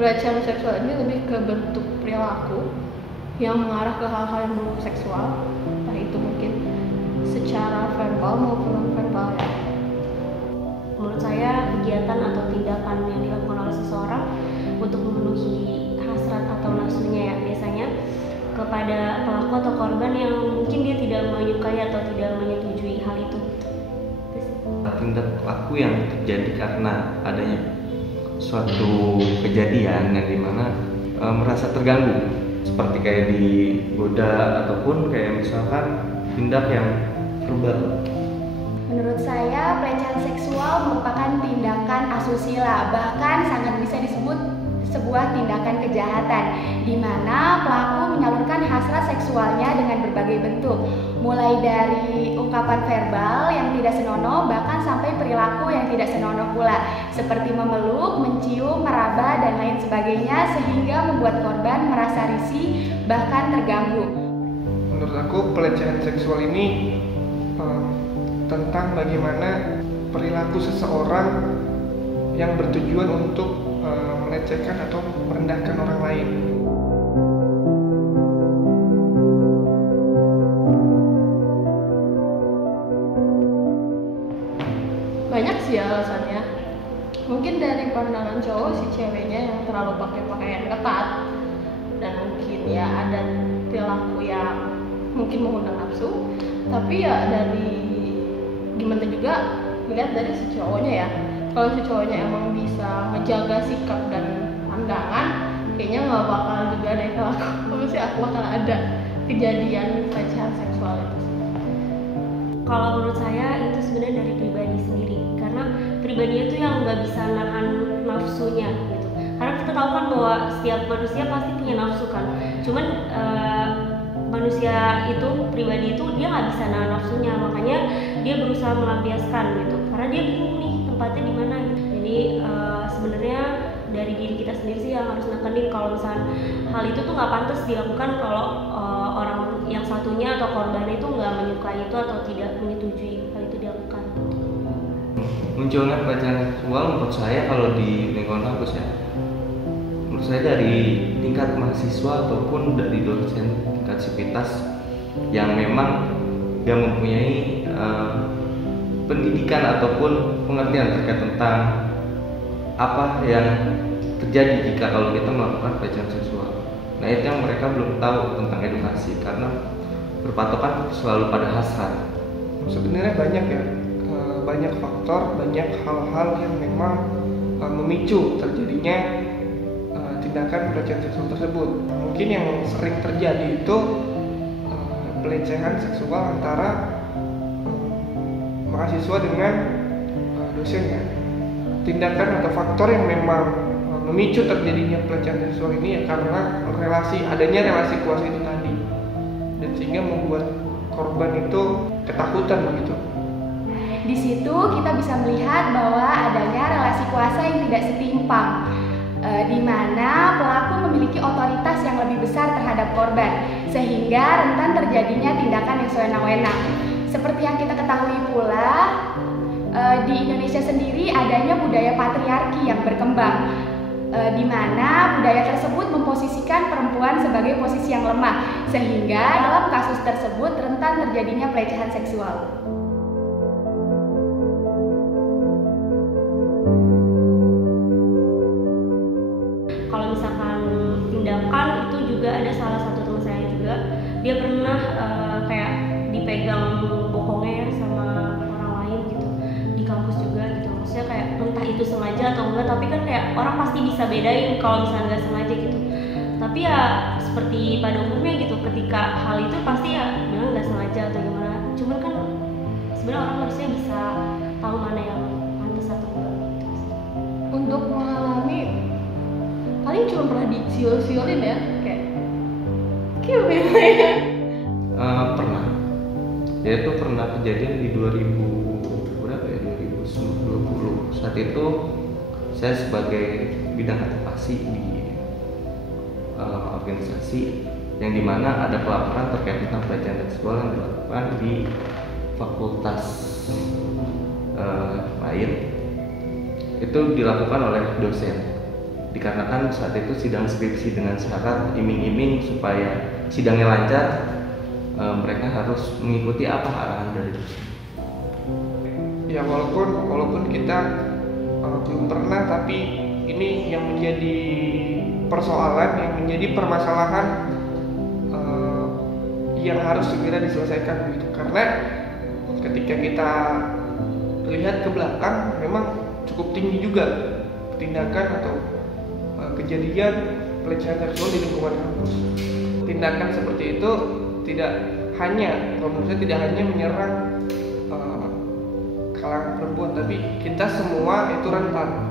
pelecehan seksual ini lebih ke bentuk perilaku yang mengarah ke hal-hal yang berbau seksual, entah itu mungkin secara verbal maupun non-verbal ya. Menurut saya kegiatan atau tindakan yang dilakukan oleh seseorang untuk memenuhi hasrat atau nafsunya ya biasanya kepada pelaku atau korban yang mungkin dia tidak menyukai atau tidak menyetujui hal itu. Tindak pelaku yang terjadi karena adanya suatu kejadian yang dimana merasa terganggu, seperti kayak digoda ataupun kayak misalkan tindak yang verbal. Menurut saya, pelecehan seksual merupakan tindakan asusila, bahkan sangat bisa disebut sebuah tindakan kejahatan, di mana pelaku menyalurkan hasrat seksualnya dengan berbagai bentuk, mulai dari ungkapan verbal yang tidak senonoh, bahkan sampai perilaku yang tidak senonoh pula, seperti memeluk, mencium, meraba, dan lain sebagainya, sehingga membuat korban merasa risih, bahkan terganggu. Menurut aku, pelecehan seksual ini tentang bagaimana perilaku seseorang yang bertujuan untuk melecehkan atau merendahkan orang lain. Banyak sih alasannya. Mungkin dari pandangan cowok, si ceweknya yang terlalu pakai pakaian ketat, dan mungkin ya ada perilaku yang mungkin mengundang nafsu. Tapi ya dari gimana juga lihat dari si cowoknya ya. Kalau si cowoknya emang bisa menjaga sikap dan pandangan, kayaknya nggak bakal juga deh kalau sih aku bakal ada kejadian pelecehan seksual itu. Kalau menurut saya itu sebenarnya dari pribadi sendiri, karena pribadi itu yang nggak bisa nahan nafsunya gitu. Karena kita tahu kan bahwa setiap manusia pasti punya nafsu kan. Cuman manusia itu pribadi itu dia nggak bisa nahan nafsunya, makanya dia berusaha melampiaskan gitu. Karena dia bingung nih tempatnya di mana gitu. Jadi sebenarnya dari diri kita sendiri sih yang harus nekenin kalau misalnya hal itu tuh nggak pantas dilakukan kalau orang yang satunya atau korban itu nggak menyukai itu atau tidak menyetujui hal itu dilakukan. Munculnya pelecehan seksual menurut saya kalau di lingkungan kampus ya, menurut saya dari tingkat mahasiswa ataupun dari dosen tingkat sivitas yang memang dia mempunyai pendidikan ataupun pengertian terkait tentang apa yang terjadi jika kalau kita melakukan pelecehan seksual. Nah, itu yang mereka belum tahu tentang edukasi karena berpatokan selalu pada hasrat. Sebenarnya banyak ya, banyak faktor, banyak hal-hal yang memang memicu terjadinya tindakan pelecehan seksual tersebut. Mungkin yang sering terjadi itu pelecehan seksual antara mahasiswa dengan dosennya. Tindakan atau faktor yang memang memicu terjadinya pelecehan seksual ini ya karena adanya relasi kuasa itu tadi, dan sehingga membuat korban itu ketakutan begitu. Di situ kita bisa melihat bahwa adanya relasi kuasa yang tidak setimpang, di mana pelaku memiliki otoritas yang lebih besar terhadap korban, sehingga rentan terjadinya tindakan yang sewenang-wenang. Seperti yang kita ketahui pula, di Indonesia sendiri adanya budaya patriarki yang berkembang, di mana budaya tersebut memposisikan perempuan sebagai posisi yang lemah, sehingga dalam kasus tersebut rentan terjadinya pelecehan seksual. Kalau misalkan tindakan itu juga ada salah satu teman saya juga, dia pernah kayak dipegang bokongnya sama orang lain gitu di kampus juga gitu. Maksudnya kayak entah itu sengaja atau enggak, tapi kan kayak orang pasti bisa bedain kalau misalnya nggak sengaja gitu. Tapi ya seperti pada umumnya gitu, ketika hal itu pasti ya memang nggak sengaja atau gimana. Cuman kan sebenarnya orang harusnya bisa tahu mana yang pantas atau enggak gitu. Untuk mengalami paling cuma pernah disiul-siulin ya, kayak gimana ya? Pernah. Yaitu pernah kejadian di 2020. Saat itu saya sebagai bidang advokasi di organisasi yang dimana ada pelaporan terkait tentang pelecehan seksual yang dilakukan di fakultas lain. Itu dilakukan oleh dosen dikarenakan saat itu sidang skripsi dengan syarat iming-iming supaya sidangnya lancar, mereka harus mengikuti apa arahan dari dosen. Ya walaupun kita belum pernah, tapi ini yang menjadi persoalan, yang menjadi permasalahan yang harus segera diselesaikan begitu. Karena ketika kita lihat ke belakang, memang cukup tinggi juga tindakan atau kejadian pelecehan seksual di lingkungan kampus. Tindakan seperti itu tidak hanya, kalau menurut saya tidak hanya menyerang kalangan perempuan, tapi kita semua itu rentan.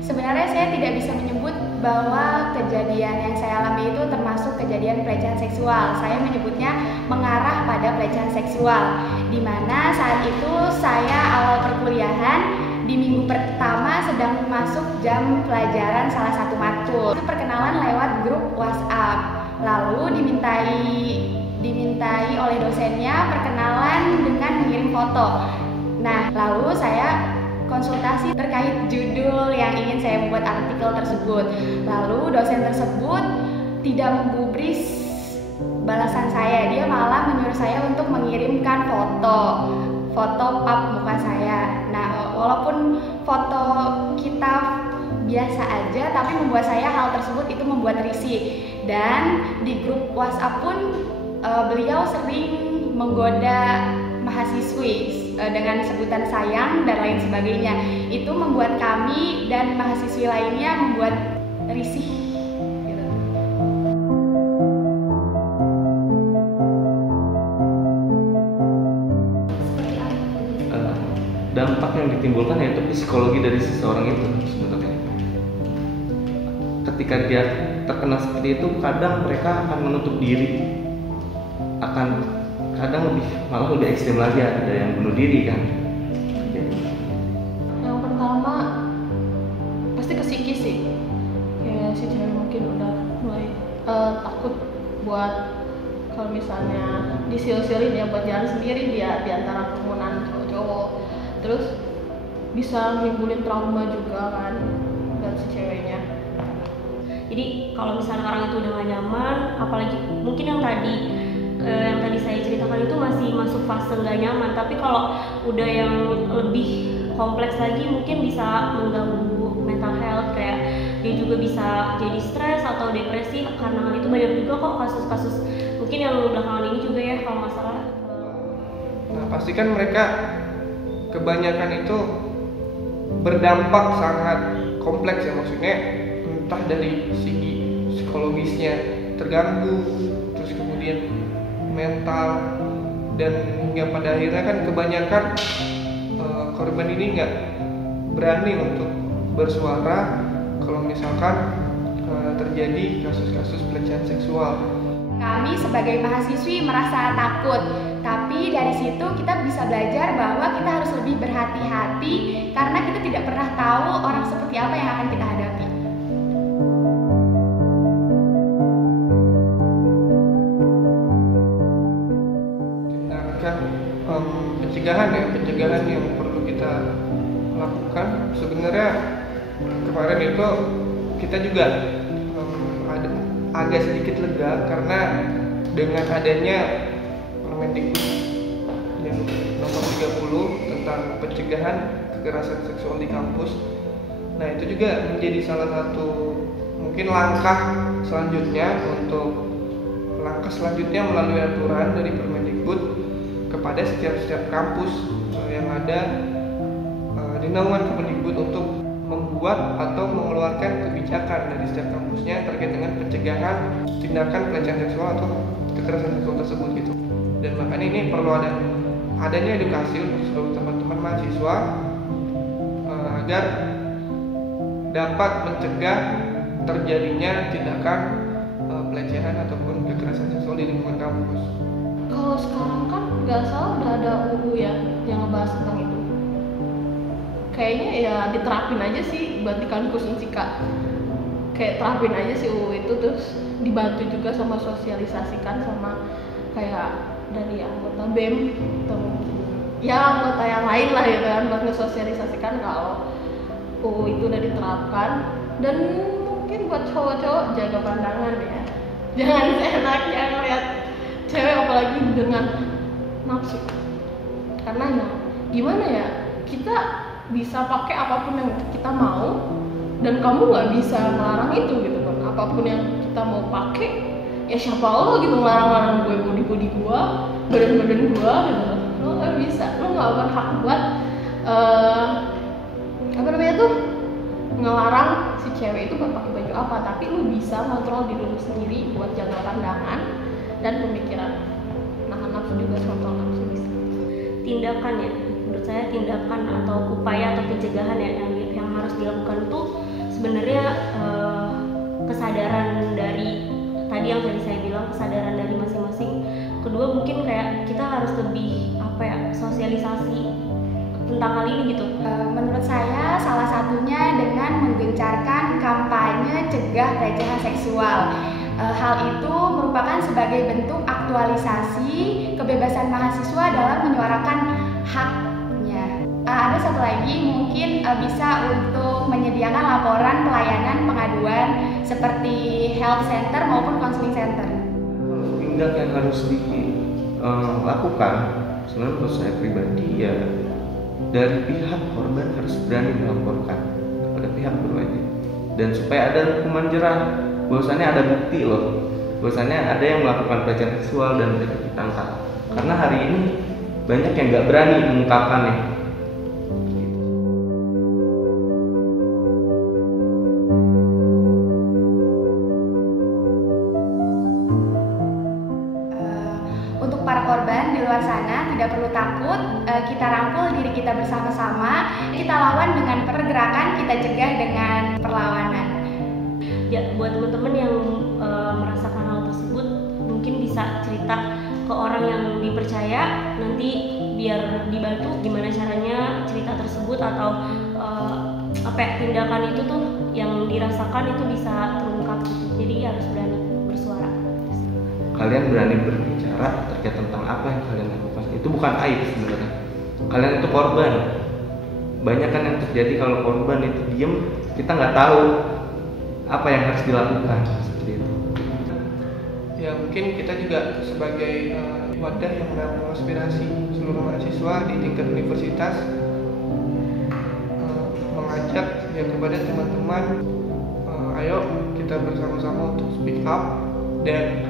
Sebenarnya saya tidak bisa menyebut bahwa kejadian yang saya alami itu termasuk kejadian pelecehan seksual. Saya menyebutnya mengarah pada pelecehan seksual, di mana saat itu saya awal perkuliahan di minggu pertama sedang masuk jam pelajaran salah satu matkul. Itu perkenalan lewat grup WhatsApp. Lalu dimintai oleh dosennya perkenalan dengan mengirim foto. Nah, lalu saya konsultasi terkait judul yang ingin saya buat artikel tersebut. Lalu dosen tersebut tidak menggubris balasan saya. Dia malah menyuruh saya untuk mengirimkan foto pap muka saya. Nah, walaupun foto kita biasa aja, tapi membuat saya hal tersebut itu membuat risih. Dan di grup WhatsApp pun beliau sering menggoda mahasiswi dengan sebutan sayang dan lain sebagainya. Itu membuat kami dan mahasiswi lainnya membuat risih gitu. Dampak yang ditimbulkan yaitu psikologi dari seseorang itu sebetulnya. Ketika dia terkena seperti itu, kadang mereka akan menutup diri, kadang malah lebih ekstrem lagi, ada yang bunuh diri kan. Yang pertama pasti ke psikis sih, kayak si cewek mungkin udah mulai takut buat kalau misalnya disil-silin ya buat jalan sendiri dia di antara kerumunan cowok-cowok, terus bisa menimbulin trauma juga kan buat si ceweknya. Jadi kalau misalnya orang itu udah gak nyaman, apalagi mungkin yang tadi saya ceritakan itu masih masuk fase gak nyaman, tapi kalau udah yang lebih kompleks lagi mungkin bisa mengganggu mental health, kayak dia juga bisa jadi stres atau depresi. Karena hal itu banyak juga kok kasus-kasus mungkin yang belakangan ini juga ya kalau nggak salah. Nah, pastikan mereka kebanyakan itu berdampak sangat kompleks ya, maksudnya entah dari segi psikologisnya terganggu, terus kemudian mental, dan hingga pada akhirnya kan kebanyakan korban ini nggak berani untuk bersuara kalau misalkan terjadi kasus-kasus pelecehan seksual. Kami sebagai mahasiswi merasa takut, tapi dari situ kita bisa belajar bahwa kita harus lebih berhati-hati karena kita tidak pernah tahu orang seperti apa yang akan kita hadapi. Pencegahan yang perlu kita lakukan sebenarnya kemarin itu kita juga agak sedikit lega karena dengan adanya Permendikbud yang nomor 30 tentang pencegahan kekerasan seksual di kampus. Nah, itu juga menjadi salah satu mungkin langkah selanjutnya melalui aturan dari Permendikbud kepada setiap kampus yang ada di naungan Kemendikbud untuk membuat atau mengeluarkan kebijakan dari setiap kampusnya terkait dengan pencegahan tindakan pelecehan seksual atau kekerasan seksual tersebut gitu. Dan makanya ini perlu adanya edukasi untuk seluruh teman-teman mahasiswa agar dapat mencegah terjadinya tindakan pelecehan ataupun kekerasan seksual di lingkungan kampus. Kalau sekarang kan nggak salah udah ada UU ya yang ngebahas tentang itu. Kayaknya ya diterapin aja sih buat di kampus Unsika. Kayak terapin aja sih UU itu, terus dibantu juga sama sosialisasikan sama kayak dari anggota BEM atau mungkin ya anggota yang lain lah ya kan buat ngesosialisasikan kalau itu udah diterapkan. Dan mungkin buat cowok-cowok jaga pandangan ya, jangan seenaknya ngeliat cewek apalagi dengan nafsu, karena ya gimana ya, kita bisa pakai apapun yang kita mau dan kamu nggak bisa melarang itu gitu kan. Apapun yang kita mau pakai, ya siapa lo gitu ngelarang-larang gue, body gue, badan gue gitu. Lo nggak bisa, lo nggak berhak buat apa namanya tuh, ngelarang si cewek itu buat pakai baju apa. Tapi lo bisa kontrol diri lo sendiri buat jaga pandangan dan pemikiran. Nahan nafsu juga, kontrol nafsu bisa. Tindakan ya, menurut saya tindakan atau upaya atau pencegahan ya yang harus dilakukan itu sebenarnya kesadaran dari tadi yang tadi saya bilang, kesadaran dari masing-masing. Kedua mungkin kayak kita harus lebih sosialisasi tentang hal ini gitu. Menurut saya salah satunya dengan menggencarkan kampanye cegah pelecehan seksual. Hal itu merupakan sebagai bentuk aktualisasi kebebasan mahasiswa dalam menyuarakan haknya. Ada satu lagi mungkin bisa untuk menyediakan laporan pelayanan pengaduan seperti health center maupun counseling center. Tindak yang harus dilakukan sebenarnya menurut saya pribadi ya, dari pihak korban harus berani melaporkan kepada pihak berwajib, dan supaya ada hukuman jerah, bahwasannya ada bukti loh, bahwasannya ada yang melakukan pelecehan seksual dan mereka ditangkap. Karena hari ini banyak yang nggak berani mengungkapkannya. Untuk para korban di luar sana tidak perlu takut, kita rangkul diri kita bersama-sama, kita lawan dengan pergerakan, kita cegah dengan perlawanan. Ya, buat teman-teman yang merasakan hal tersebut mungkin bisa cerita ke orang yang dipercaya, nanti biar dibantu gimana caranya cerita tersebut atau tindakan itu tuh yang dirasakan itu bisa terungkap gitu. Jadi harus berani bersuara. Kalian berani berbicara terkait tentang apa yang kalian lakukan, itu bukan aib sebenarnya. Kalian itu korban. Banyak kan yang terjadi kalau korban itu diem, kita nggak tahu apa yang harus dilakukan seperti itu. Ya mungkin kita juga sebagai wadah yang menampung aspirasi seluruh mahasiswa di tingkat universitas mengajak ya kepada teman-teman, ayo kita bersama-sama untuk speak up, dan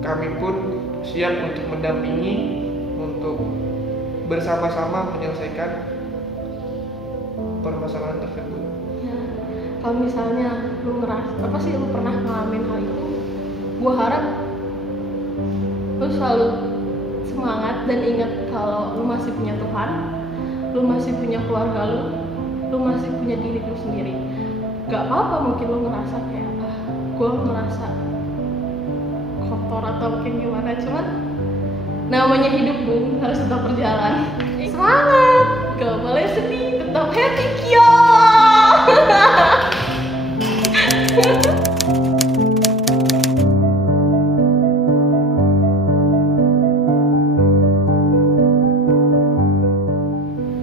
kami pun siap untuk mendampingi untuk bersama-sama menyelesaikan permasalahan tersebut. Ya, kalau misalnya lu pernah ngalamin hal itu, gua harap lu selalu semangat dan ingat kalau lu masih punya Tuhan, lu masih punya keluarga lu masih punya diri lu sendiri. Gak apa-apa mungkin lu ngerasa kayak gua ngerasa kotor atau mungkin gimana, cuman namanya hidup bung, harus tetap berjalan. Semangat, gak boleh sedih, tetap happy kyo.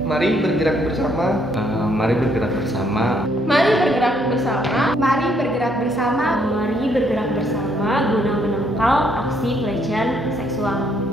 Mari bergerak bersama. Mari bergerak bersama. Mari bergerak bersama. Mari bergerak bersama. Mari bergerak bersama guna menangkal aksi pelecehan seksual.